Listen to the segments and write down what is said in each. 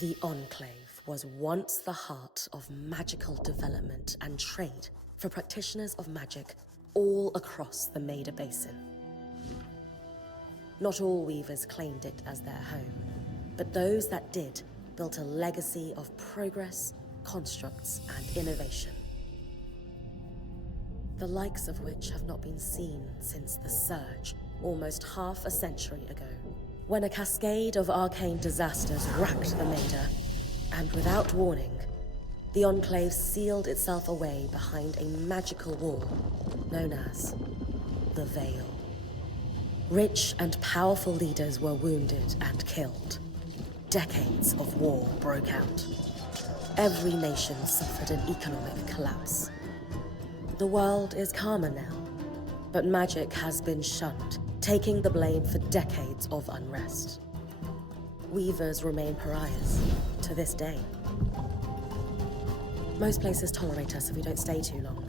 The Enclave was once the heart of magical development and trade for practitioners of magic all across the Maida Basin. Not all weavers claimed it as their home, but those that did built a legacy of progress, constructs, and innovation. The likes of which have not been seen since the Surge, almost half a century ago, when a cascade of arcane disasters racked the Maida, and without warning, the Enclave sealed itself away behind a magical wall known as the Veil. Rich and powerful leaders were wounded and killed. Decades of war broke out. Every nation suffered an economic collapse. The world is calmer now, but magic has been shunned, taking the blame for decades of unrest. Weavers remain pariahs to this day. Most places tolerate us if we don't stay too long.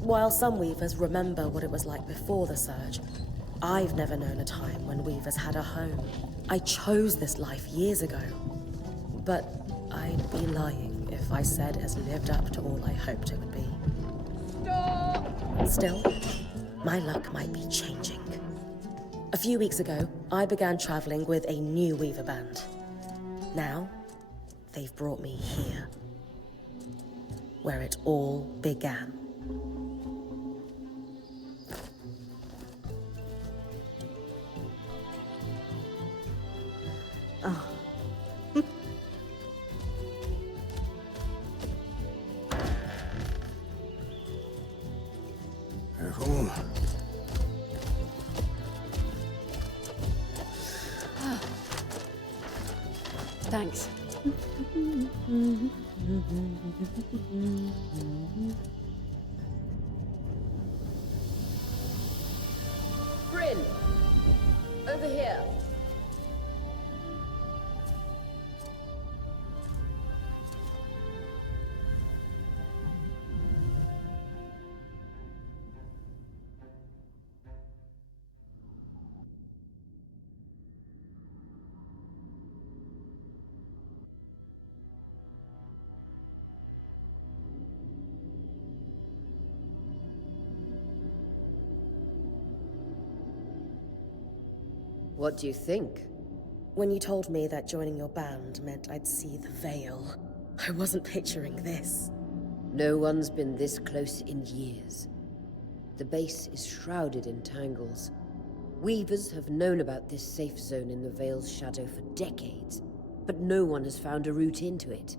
While some weavers remember what it was like before the Surge, I've never known a time when weavers had a home. I chose this life years ago, but I'd be lying if I said it has lived up to all I hoped it would be. Stop! Still, my luck might be changing. A few weeks ago, I began traveling with a new weaver band. Now, they've brought me here, where it all began. Oh. Careful. Thanks. Bryn! Over here. What do you think? When you told me that joining your band meant I'd see the Veil, I wasn't picturing this. No one's been this close in years. The base is shrouded in tangles. Weavers have known about this safe zone in the Veil's shadow for decades, but no one has found a route into it.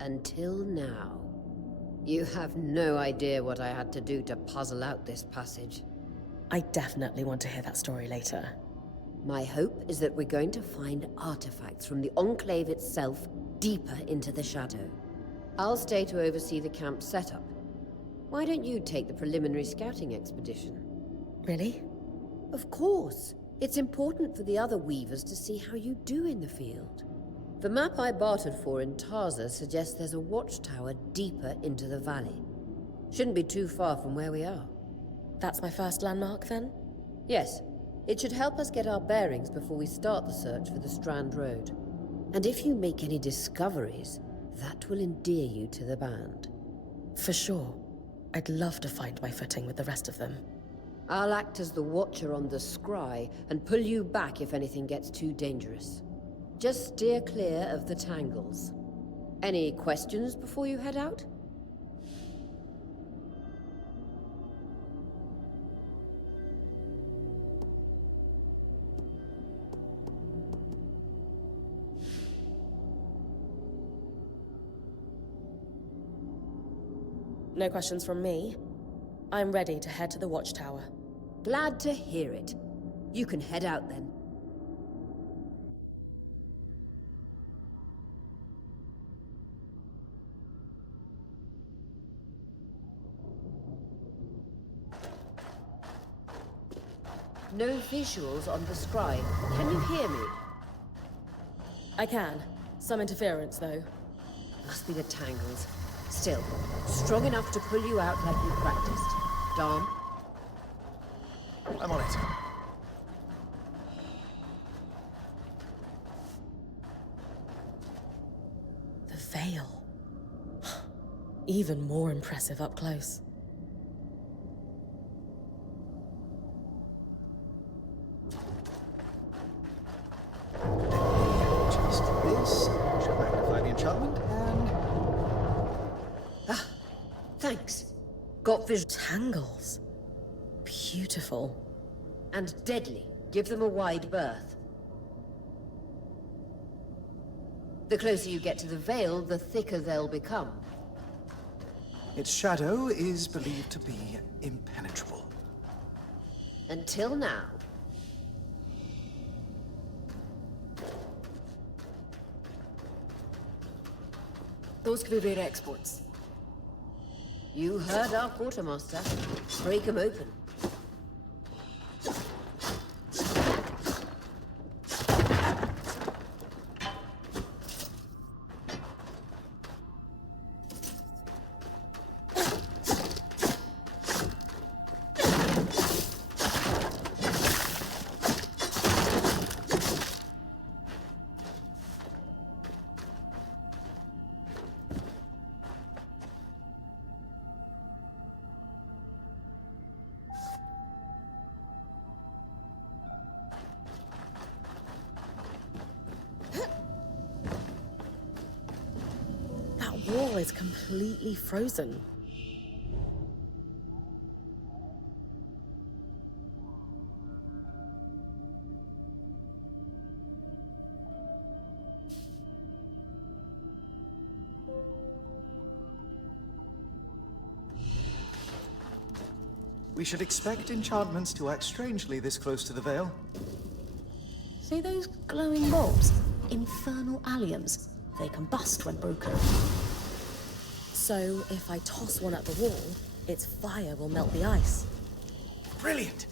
Until now. You have no idea what I had to do to puzzle out this passage. I definitely want to hear that story later. My hope is that we're going to find artifacts from the Enclave itself deeper into the shadow. I'll stay to oversee the camp setup. Why don't you take the preliminary scouting expedition? Really? Of course. It's important for the other weavers to see how you do in the field. The map I bartered for in Tarza suggests there's a watchtower deeper into the valley. Shouldn't be too far from where we are. That's my first landmark, then? Yes. It should help us get our bearings before we start the search for the Strand Road. And if you make any discoveries, that will endear you to the band. For sure. I'd love to find my footing with the rest of them. I'll act as the watcher on the scry and pull you back if anything gets too dangerous. Just steer clear of the tangles. Any questions before you head out? No questions from me. I'm ready to head to the watchtower. Glad to hear it. You can head out then. No visuals on the scribe. Can you hear me? I can. Some interference, though. Must be the tangles. Still, strong enough to pull you out like you practiced. Dom? I'm on it. veil. Even more impressive up close. Just this should magnify the enchantment, and Thanks. Got vision. Tangles. Beautiful. And deadly. Give them a wide berth. The closer you get to the veil, the thicker they'll become. its shadow is believed to be impenetrable. Until now. Those could be rare exports. You heard our quartermaster. Break 'em open. That wall is completely frozen. We should expect enchantments to act strangely this close to the veil. See those glowing bulbs? Infernal alliums. They combust when broken. So, if I toss one at the wall, its fire will melt the ice. Brilliant!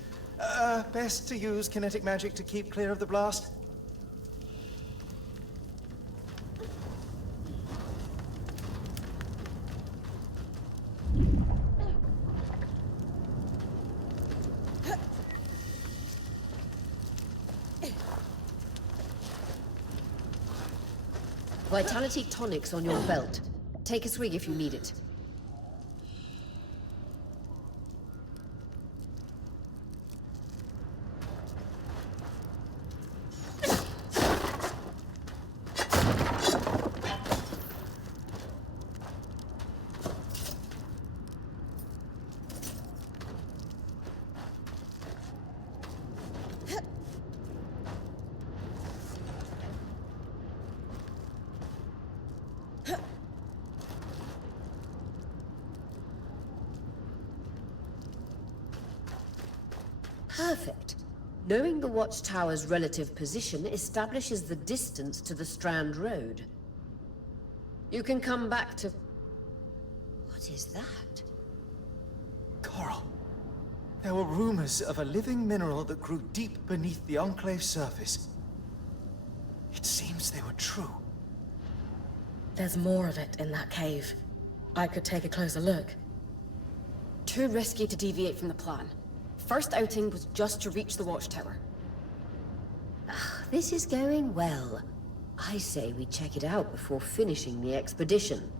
Best to use kinetic magic to keep clear of the blast. Vitality tonics on your belt. Take a swig if you need it. Perfect. Knowing the watchtower's relative position establishes the distance to the Strand Road. You can come back to... What is that? Coral. There were rumors of a living mineral that grew deep beneath the Enclave's surface. It seems they were true. There's more of it in that cave. I could take a closer look. Too risky to deviate from the plan. First outing was just to reach the watchtower. This is going well. I say we check it out before finishing the expedition.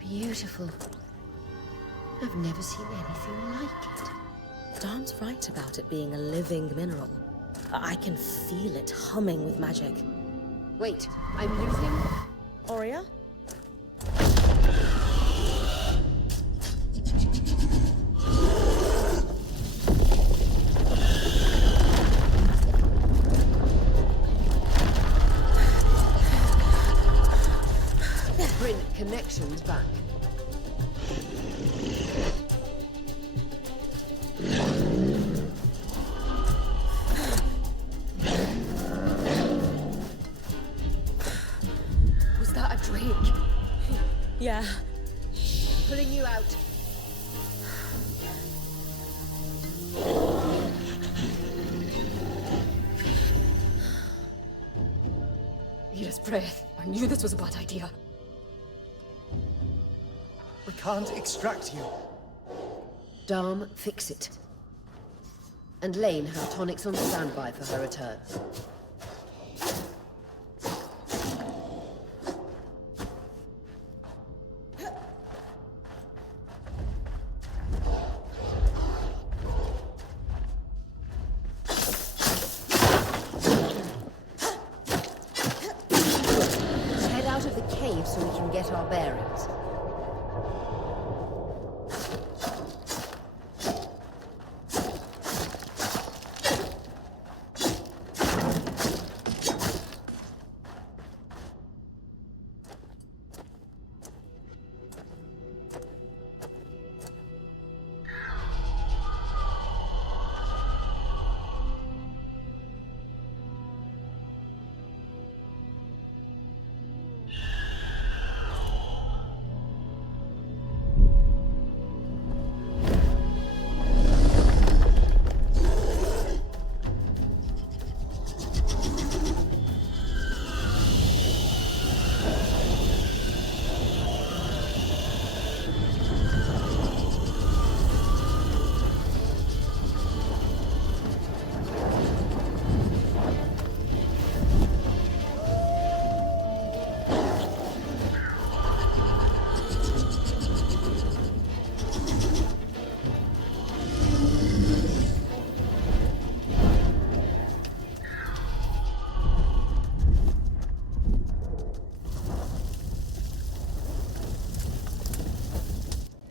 Beautiful. I've never seen anything like it. Dan's right about it being a living mineral. I can feel it humming with magic. Wait, I'm losing... Aurea? Bring connections back. Yeah. Pulling you out. His breath. I knew this was a bad idea. We can't extract you. Dharm, fix it. And Lane, have tonics on standby for her return. Head out of the cave so we can get our bearings.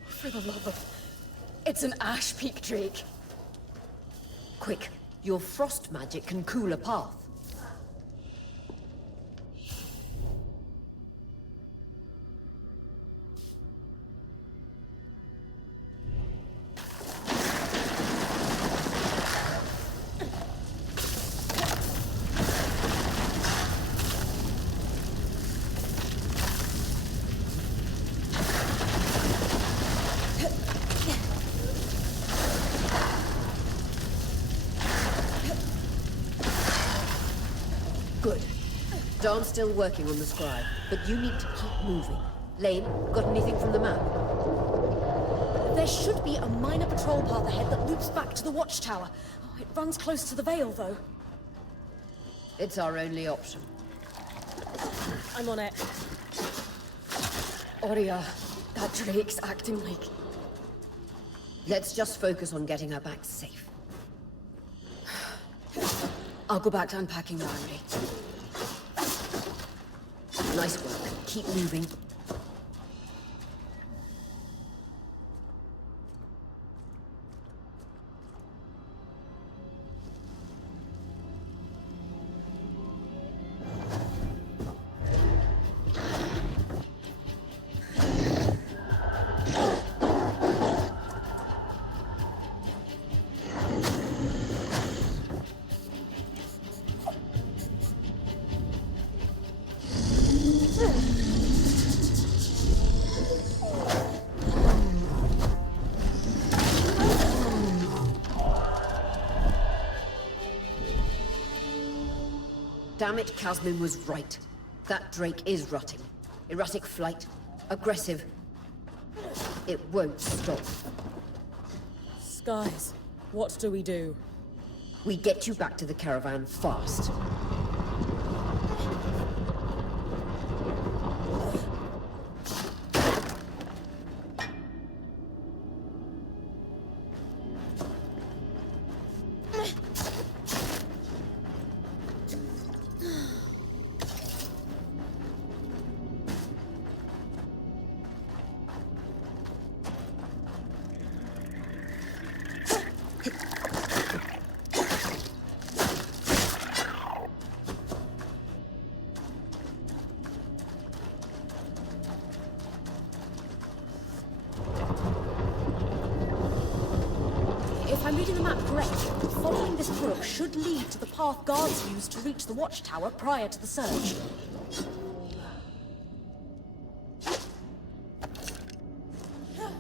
For the love of... It's an Ash Peak Drake. Quick, your frost magic can cool a path. Good. Dawn's still working on the scribe, but you need to keep moving. Lane, got anything from the map? There should be a minor patrol path ahead that loops back to the watchtower. Oh, it runs close to the Vale, though. It's our only option. I'm on it. Aurea, that Drake's acting like... Let's just focus on getting her back safe. I'll go back to unpacking the armory. Nice work. Keep moving. Damn it, Casmin was right. That Drake is rutting. Erratic flight. Aggressive. It won't stop. Skies, what do we do? We get you back to the caravan fast. If I'm reading the map correct, following this brook should lead to the path guards used to reach the watchtower prior to the surge.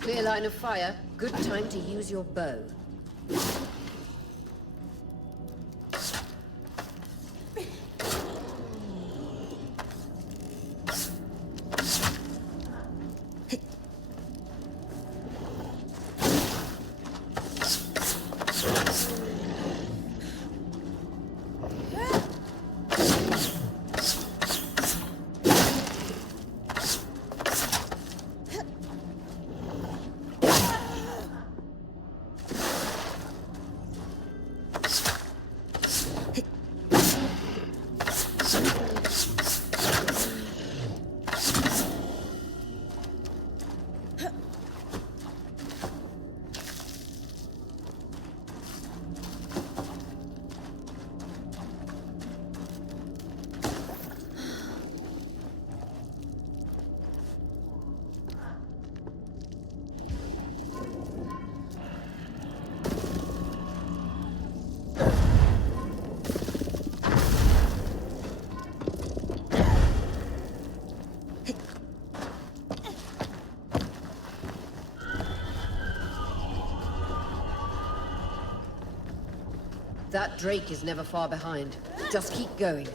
Clear line of fire. Good time to use your bow. That Drake is never far behind. Just keep going.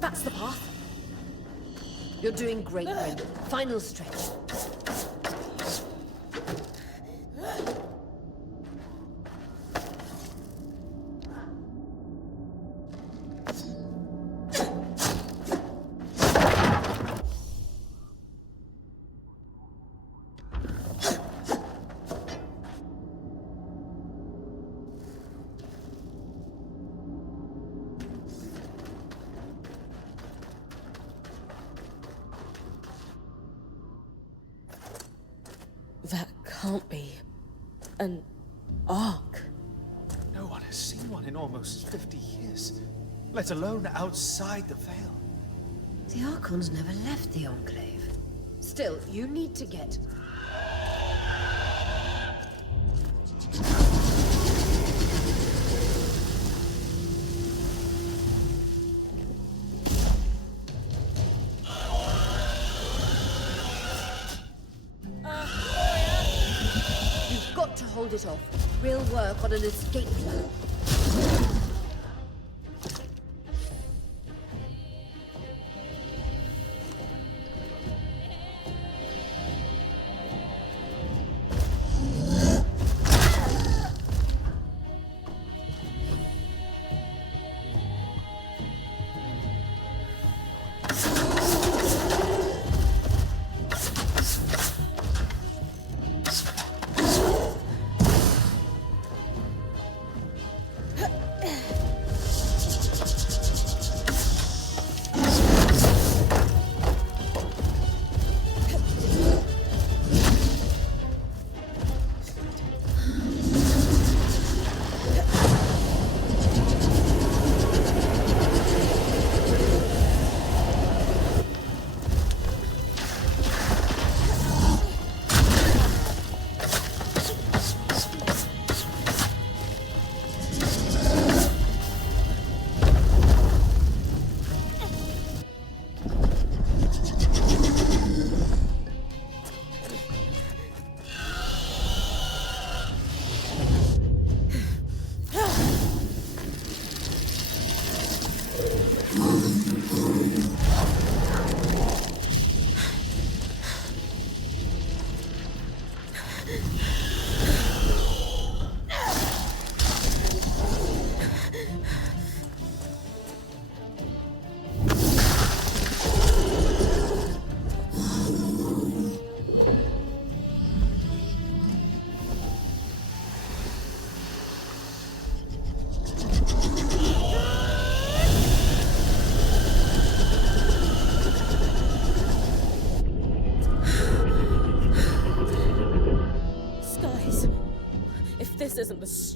That's the path. You're doing great, Ren. Final stretch. That can't be an Ark. No one has seen one in almost 50 years, let alone outside the Veil. The Archons never left the Enclave. Still, you need to get... You've got to hold it off. We'll work on an escape plan.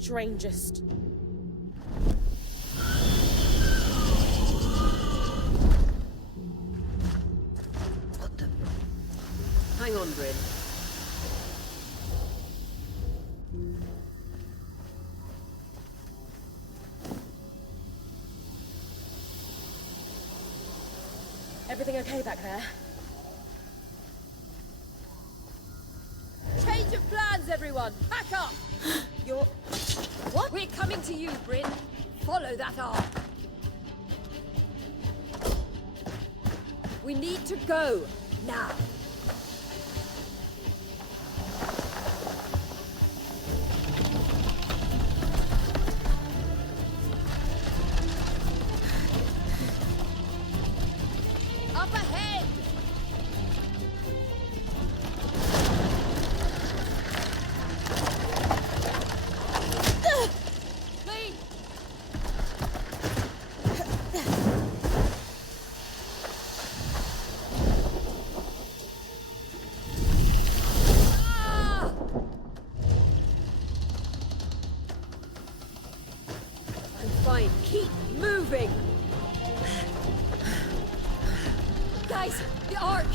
strangest. What the... Hang on, Bryn. Everything okay back there? Change of plans, everyone! Pack up! You're... What? We're coming to you, Bryn. Follow that arc. We need to go, now. Up ahead! Please! Ah! I'm fine. Keep moving! Guys, the Ark!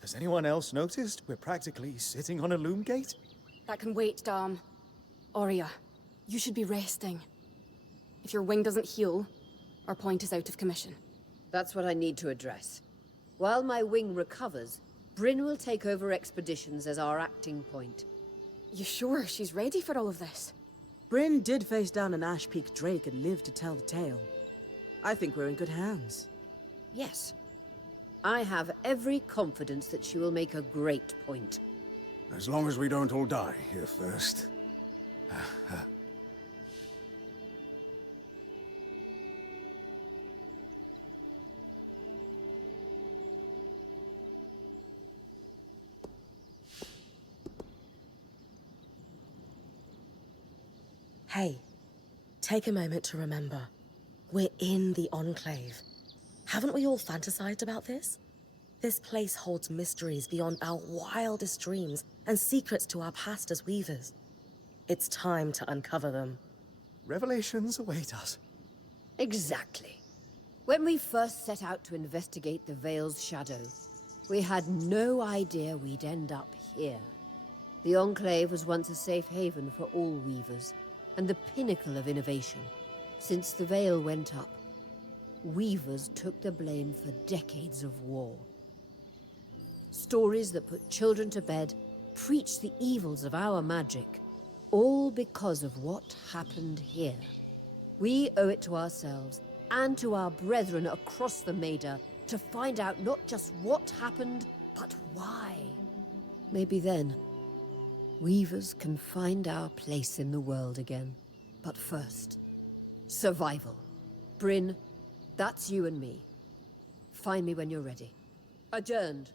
Has anyone else noticed we're practically sitting on a loom gate? That can wait, Dom. Aurea, you should be resting. If your wing doesn't heal, our point is out of commission. That's what I need to address. While my wing recovers, Bryn will take over expeditions as our acting point. You sure she's ready for all of this? Bryn did face down an Ash Peak Drake and lived to tell the tale. I think we're in good hands. Yes. I have every confidence that she will make a great point. As long as we don't all die here first. Hey, take a moment to remember. We're in the Enclave. Haven't we all fantasized about this? This place holds mysteries beyond our wildest dreams and secrets to our past as weavers. It's time to uncover them. Revelations await us. Exactly. When we first set out to investigate the Veil's shadow, We had no idea we'd end up here. The Enclave was once a safe haven for all weavers, and the pinnacle of innovation. Since the Veil went up, weavers took the blame for decades of war. Stories that put children to bed, preached the evils of our magic, all because of what happened here. We owe it to ourselves and to our brethren across the Maida to find out not just what happened, but why. Maybe then, weavers can find our place in the world again. But first, survival. Bryn, that's you and me. Find me when you're ready. Adjourned.